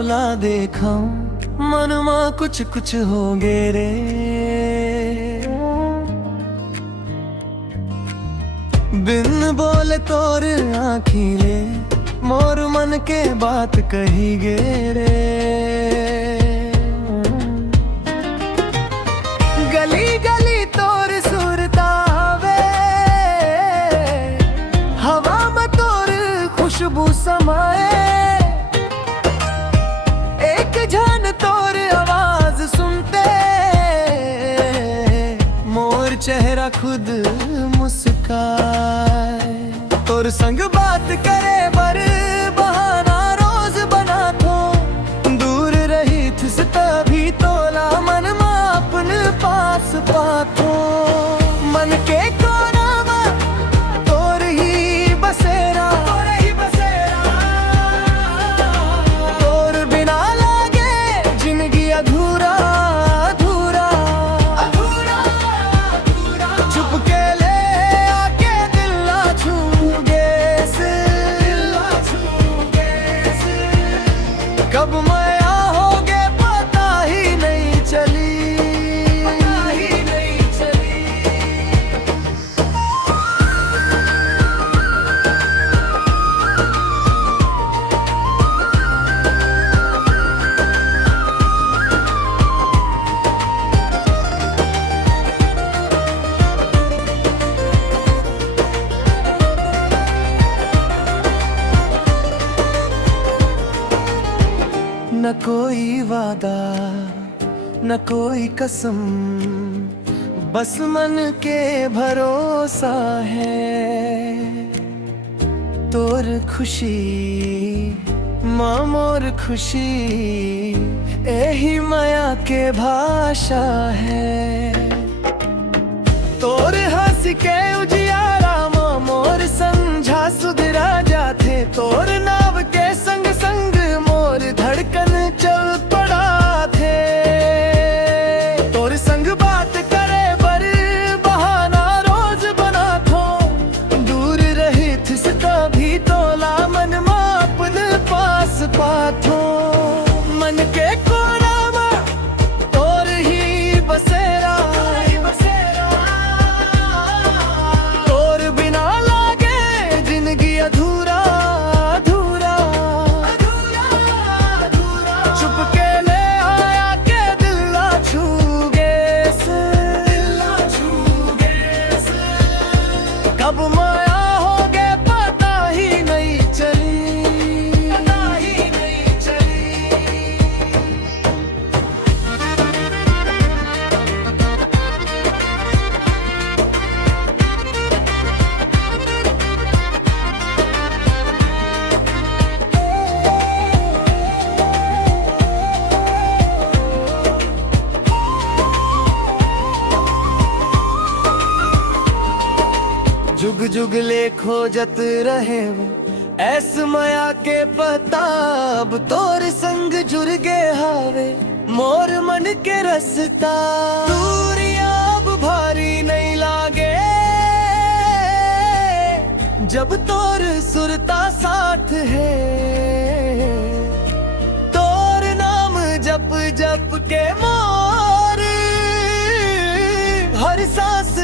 तोला देखा मनमा कुछ कुछ हो गे रे। बिन बोले तोर आँखिले मोर मन के बात कही गे रे। गली गली तोर सुरतावे, हवा में तोर खुशबू समाए। एक जान तोर आवाज सुनते मोर चेहरा खुद मुस्काए। तोर संग बात करे बर बहाना रोज बना थो, दूर रही थिस तभी तोला मन में अपन पास पाथो। मन के कोना में तोर ही बसेरा, तोर बिना लागे जिंदगी अधूरा अधूरा अधूरा। चुपके ले आके दिल ना छूगे से, कब माया होगे पता ही नहीं चली। न कोई वादा न कोई कसम, बस मन के भरोसा है। तोर खुशी माँ मोर खुशी, यही माया के भाषा है। तोर हंस के उजियारा माँ मोर समझा सुधरा जाते। तोर नाव के संग संग मोर धड़कन चल पड़ा थे। तोर संग बात करे बर बहाना रोज बना थो, दूर रही थिस तभी तोला मन में अपन पास पाथो। मन के कोना में तोर ही बसेरा, तोर बिना लागे जिंदगी अधूरा अधूरा अधूरा। चुपके ले आया के दिल ना छूगे से, कब माया हो गए पता ही नहीं चली, पता ही नहीं चली। जुग जुग ले खोजत रहे वो ऐस माया के पता। अब तोर संग जुड़ गे हावे मोर मन के रसता। दूरियां अब भारी नहीं लागे जब तोर सुरता साथ है। तोर नाम जप जप के मोर हर सांस